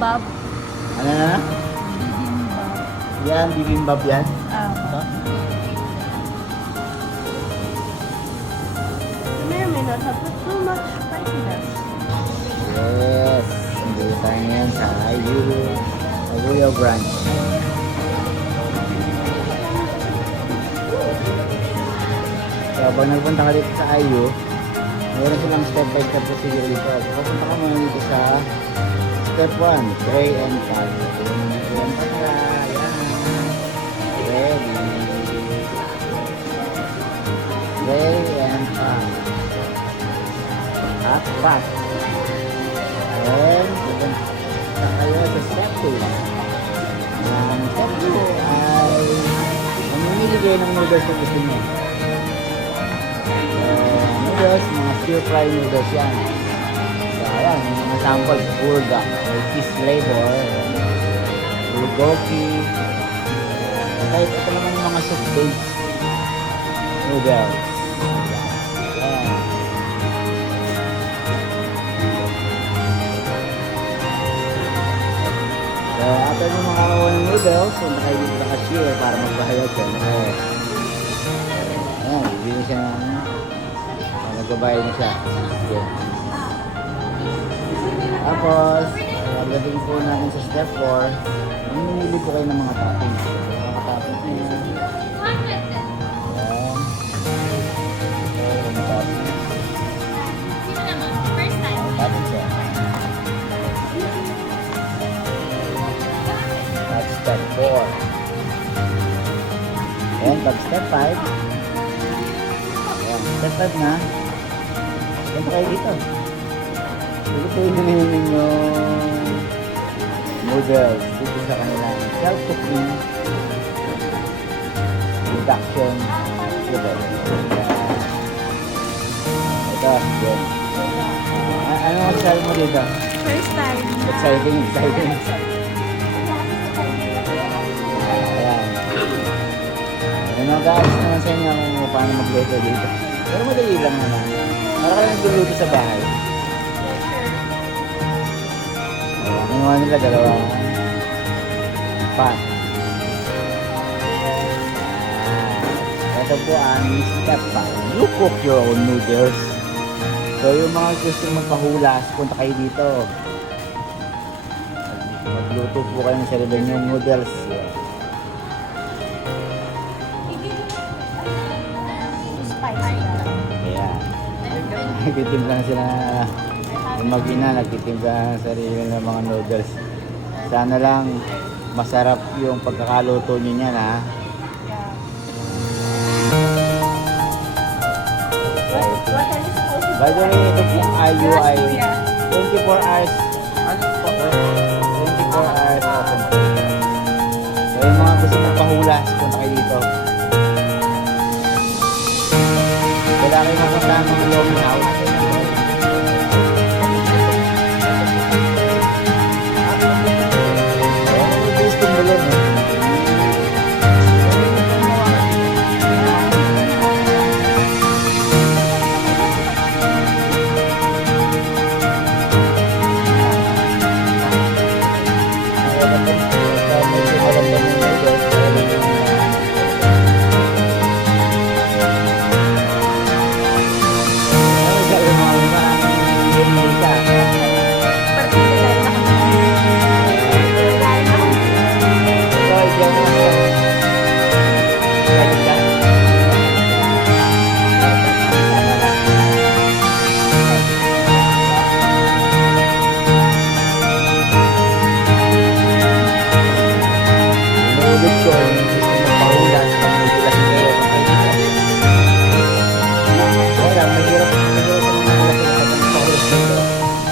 Bibimbap. Ano na? Bibimbap. Yan, bibimbap yan. Ah. May not have too much spiciness. Yes. Hindi tayo ngayon sa Aguyo branch. So, pag nagpunta ka dito sa IU, meron silang step by step procedure dito. So, papunta ka muna dito sa step 1, tray and pack. Ayan pa sila. Ayan. Ready. Tray and pack. At pack. And pupunta kayo sa step 2. Ang step 2 ay mamimili kayo ng noodles na gusto nyo. Noodles, mga stir fry noodles yan. So, ayan, yung mga sample, burga, may fish flavor, bulgogi, kahit ito naman yung mga soup base noodles. Ayan. So, after nyo makakawa ng noodles, punta kayo dito sa cashier para magpahayag yan. Ayan, bibili siya ng nagbabayad na siya. Yan. Tapos, pagdating po natin sa step 4, mamimili po kayo ng mga toppings. Mga toppings na yan. Ayan. So, mga toppings. Toppings yan. That's step 4. Ayan, pag step 5, ayan, step 5 na. Ayan pa kayo dito. Lutuin na ninyo noodles dito sa kanilang self-cooking production level. Ito, yun. Ano ang sabi mo dito? First time. Exciting. Ayan. Mag-aayos naman sa inyo kung paano magluto dito. Pero madali lang naman. Para ka lang nagluluto sa bahay. Ginawa nila dalawang pan. Ito po ang step 5. You cook your own noodles. So yung mga gusto magpahulas, punta kayo dito. Magluto po kayo ng sarili nyong noodles. Spicy. Kaya, nagtitimpla na sila yung mag-ina, nagtitimpla ng sarili ng mga noodles. Sana lang masarap yung pagkakaluto nyo niyan, ha? What are you supposed to do? By the way, ito pong IU ay 24 hours. Ano po? 24 hours open. So yung mga gusto magpahulas, punta kayo dito. Wala kayo mapunta ng mga local house.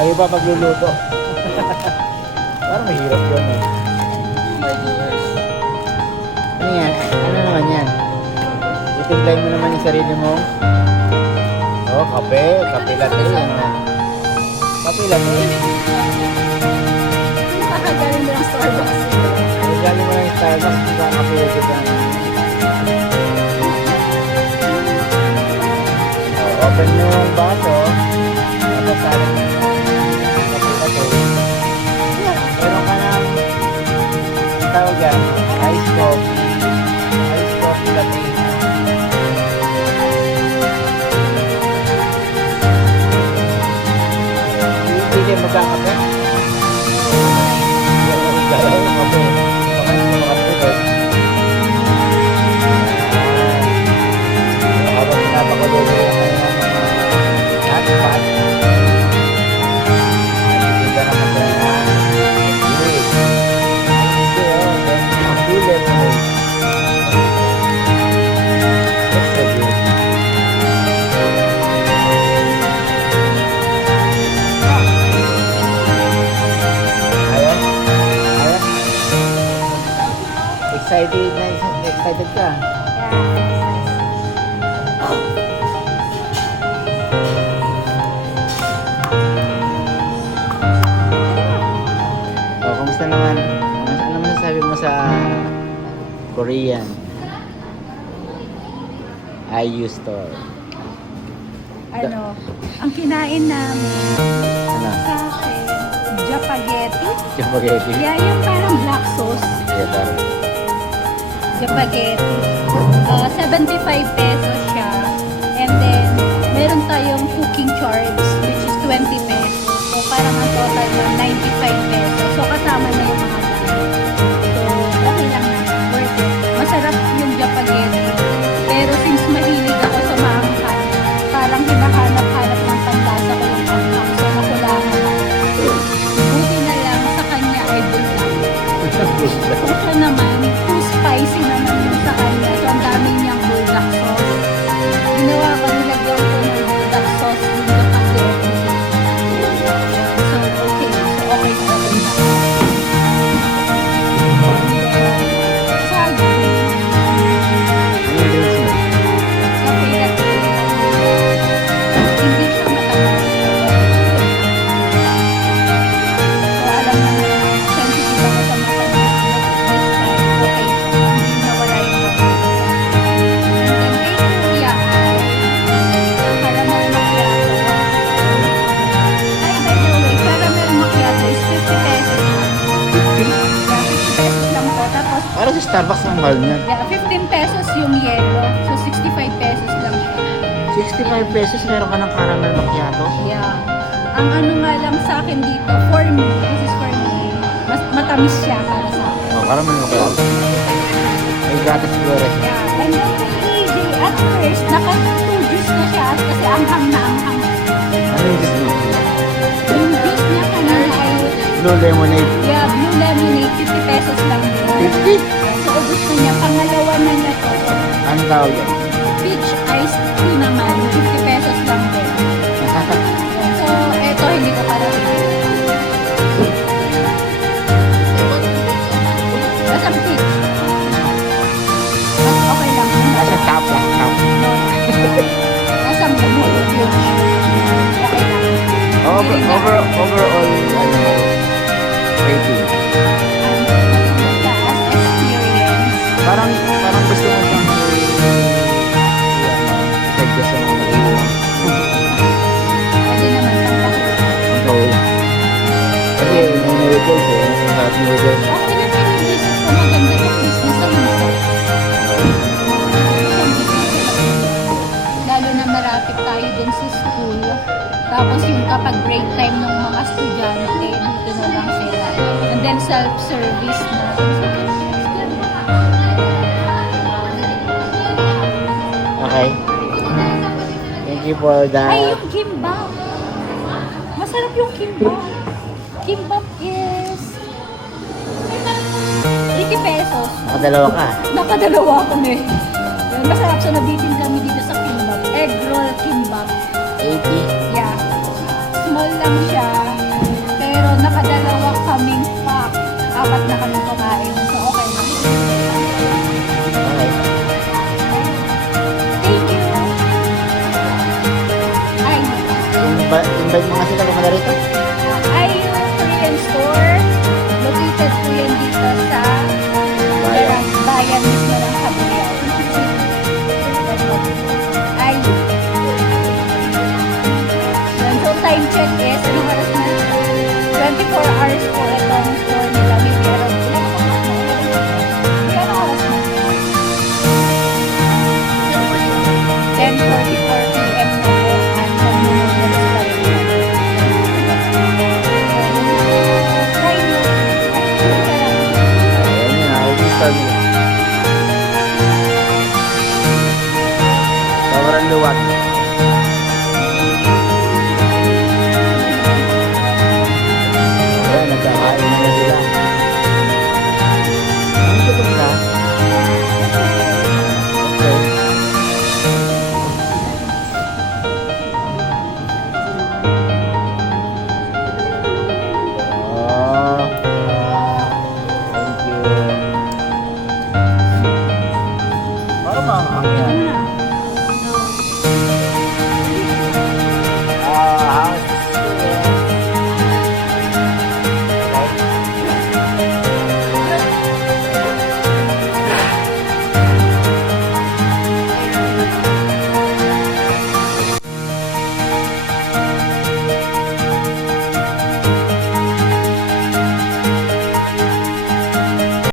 Kayo ba magluluto? Parang mahirap yun eh. Ano yan? Ano naman yan? Itimplay mo naman yung sarili mo. Oh, kape. Kape latte. Ano? Kape latte. Nakagaling mo ng Starbucks. Galing mo lang yung Starbucks. Kung saan kape latte ka. Open mo yung baso. Tapos saling kape latte. Pero Ice coffee. Ice coffee latte. Hindi kayo magkakape? Kape. Baka hindi mo kape doon. Habang pinapakulo mo yung hotpot. Nakikita naman doon na juice. Ito yun. Cool lemonade. That's so good. Ayun? Ayun? Excited ka? Oh, kumusta naman? Ano masasabi mo sa Korean IU store? Ano, ang kinain namin Ano? sa akin, Japaghetti. Spaghetti? Yeah, yung parang black sauce. Yeah, tara. Japaghetti. 75 pesos siya. And then, meron tayong cooking charge, which is 20 pesos. So, parang ang total na 95 pesos. So, kasama na yung mga gamit. So, okay lang naman. Worth it. Masarap yung Japaghetti. Pero since mahilig ako sa maanghang, parang hinahanap-hanap ng panlasa ko yung anghang. So, nakulangan ako. Buti na lang sa kanya ay bulang. So, siya naman, too spicy naman yung sa kanya. So, ang dami niyang bulldog sauce. Ginawa ko, nilagyan ko ng bulldog sauce yung Japaghetti. So, okay. So, okay na rin na. Sabi, Ano yung drinks mo? kape latte. Hindi siya matagal. So, alam naman, sensitive ako sa matagal. This time, okay siya. Hindi nawala yung matagal. And then, kay Kuya ay caramel macchiato. Ay, by the way, caramel macchiato is 50 pesos lang. 50? Yeah, 50 pesos lang po. Tapos, Parang sa Starbucks ang mahal niyan. yeah, 15 pesos yung yellow. So, 65 pesos lang siya. 65 pesos meron ka ng caramel macchiato? Yeah. Ang ano nga lang sa akin dito, for me, this is for me, mas matamis siya para sa akin. Oh, caramel macchiato. May gatas siguro siya. Yeah. And then, AJ, at first, naka-juice na siya kasi anghang na anghang. Ano yung juice mo? Yung juice niya kanina ay, Blue lemonade. yeah, blue lemonade, 50 pesos lang din. 50? So, ubus na niya. Pangalawa na niya to. Ano tawag yan? Peach iced tea naman, 50 pesos lang din. So, eto, hindi ko para Lasang peach. Mas okay lang. Nasa top lang, top. Lasang bumulot peach. Okay lang. Overall, ano, rating. Maganda as experience. Parang gusto mo siyang i-suggest yung mga iwan. Pwede naman pang So, kasi may noodles eh. Yung sarap noodles. Actually, pinivisit ko maganda yung business sa Luzon. Lalo na marapit tayo dun sa school. Tapos yung kapag break time ng mga estudyante, dito na lang sila. And then self-service na. Okay. Thank you for Ay, that. yung kimbap! Masarap yung kimbap. Kimbap is 80 pesos. Nakadalawa ka. Nakadalawa kami. Yun, masarap sa nabitin kami dito sa kimbap. Egg roll kimbap. 80. Yeah. Small lang siya. Pero nakadalawa kami